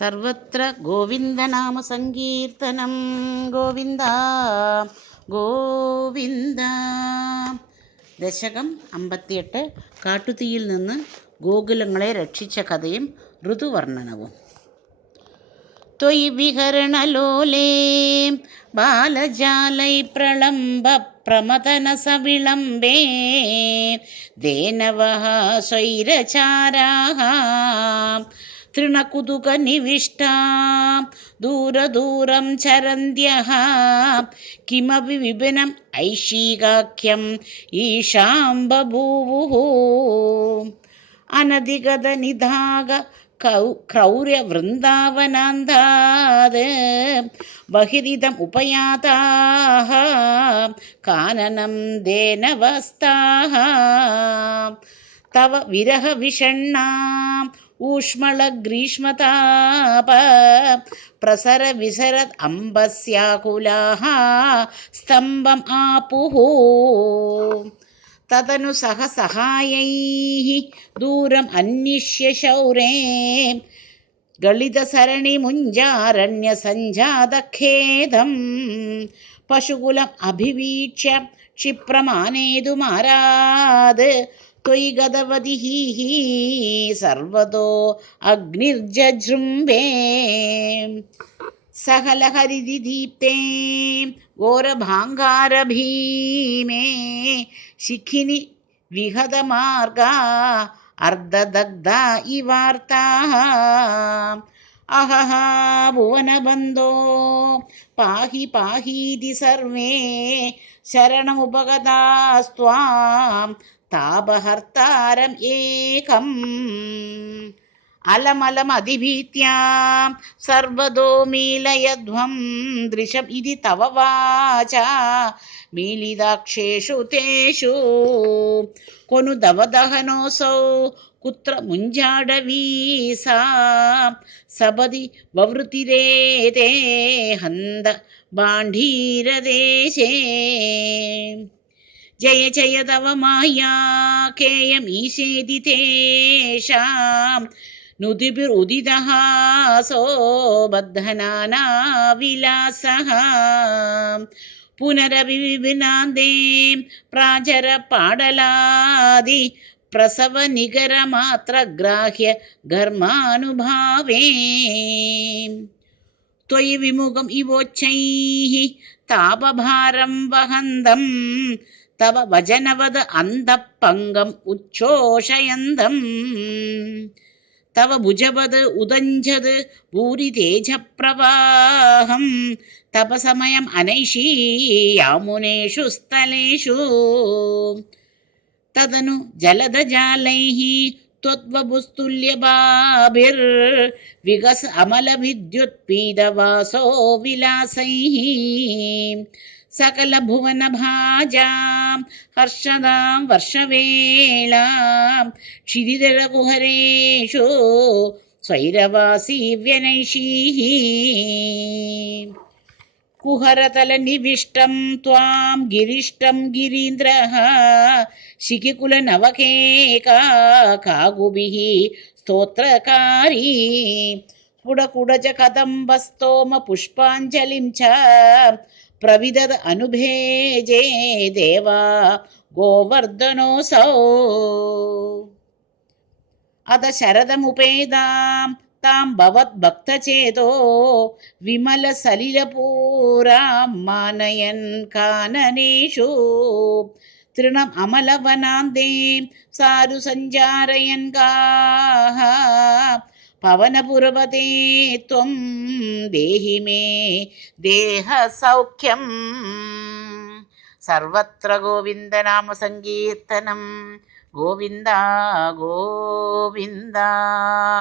സർവത്ര ഗോവിന്ദനാമ സങ്കീർത്തനം. ഗോവിന്ദ ഗോവിന്ദ. ദശകം 58. കാട്ടുതീയിൽ നിന്ന് ഗോകുലങ്ങളെ രക്ഷിച്ച കഥയും ഋതുവർണ്ണനവും. ത്വയി വിഹരണലോലേ ബാലജാലൈ പ്രളംബ പ്രമദന സവിളംബേ ദേനവഃ സ്വൈരചാരാഃ തൃണകുതുക നിവിഷ്ടാ ദൂരദൂരം ചരന്ത്യഃ കിമപി വിപിനം ഐഷീകാഖ്യം ഈശാം ബഭൂവുഃ അനധിഗത നിധാക ക്രൗര്യ വൃന്ദാവനാന്താത് ബഹിരിദം ഉപയാതാഃ കാനനം ദേനവസ്താഃ തവ വിരഹ വിഷണ്ണാം ഊഷ്മള ഗ്രീഷ്മതാപ പ്രസര വിസരത് അംബസ്യാകുലാഃ സ്തംഭം ആപുഃ തദനു സഹ സഹായൈഃ ദൂരം അന്വിഷ്യ ശൗരേ ഗളിതസരണി മുഞ്ചാരണ്യ സഞ്ജാതഖേദം പശുകുലം അഭിവീക്ഷ്യ ക്ഷിപ്രമാനേതുമാരാത് ത്വയി ഗതവതിഃ സർവതോ അഗ്നിർജൃംഭേ സഹലഹരിദീപ്തേ ഘോരഭാങ്കാരഭീമേ ശിഖിനി വിഹതമാർഗാ അർദ്ധദഗ്ധ ഇവാർത്താഃ അഹഹ ഭുവനബന്ധോ പാഹി പാഹീതി സർവേ ശരണമുപഗതാസ്ത്വാം താപഹർത്താരം ഏകം അലമലമതിഭീത്യാം സർവദോ മീലയധ്വം ദൃശം ഇതി തവ വാചാ മീലിതാക്ഷേഷു തേഷു കൊനു ദവദഹനോസൗ കുത്ര മുഞ്ചാടവീസാ സപതി വവൃതിരേതേ ഹന്ത ബാണ്ഡീരദേശേ ജയ ജയ തവ മായാ കേയം ഈശേതി തേഷാം നുതിഭിരുദിതഹാസോ ബദ്ധനാനാ വിലാസഃ പുനരപി വിപിനാന്തേ പ്രാചര പാടലാദി പ്രസവ നികര മാത്ര ഗ്രാഹ്യ ഘർമാനുഭാവേ ത്വയി വിമുഖം ഇവോച്ചൈഃ താപഭാരം വഹന്തം തവ വചനവദ അന്തഃപങ്കം ഉച്ഛോഷയന്തം തവ ഭുജവത് ഉദഞ്ചത് ഭൂരിതേജപ്രവാഹം തപസമയം അനൈഷീയാമുനേഷു സ്ഥലേഷു തദനു ജലധജാലൈഃ ത്വദ്വപുസ്തുല്യബാഭിർ വികസ അമലവിദ്യുത്പീതവാസോ വിലാസൈഃ സകല ഭുവന ഭാജാം ഹർഷദാം വർഷവേളാം ക്ഷിതിതരകുഹരേഷു സ്വൈരവാസി വ്യനൈഷീഃ കുഹരതല നിവിഷ്ടം ത്വാം ഗിരിഷ്ടം ഗിരീന്ദ്രഃ ശിഖികുല നവകേകാ കാകുഭിഃ സ്തോത്രകാരീ സ്ഫുടകുടജ കദംബസ്തോമ പുഷ്പാഞ്ജലിം ച പ്രവിദത് അനുഭേജേ ദേവാ ഗോവർദ്ധനോസൗ അത ശരദമുപേതാം താം ഭവത് ഭക്തചേതോ വിമല സലിലപൂരാം മാനയൻ കാനനേഷു തൃണം അമലവനാന്തേ സാരു സഞ്ചാരയൻ ഗാഃ പവനപുരപതേ ത്വം ദേഹി മേ ദേഹസൗഖ്യം. സർവത്ര ഗോവിന്ദനാമ സങ്കീർത്തനം. ഗോവിന്ദ ഗോവിന്ദ.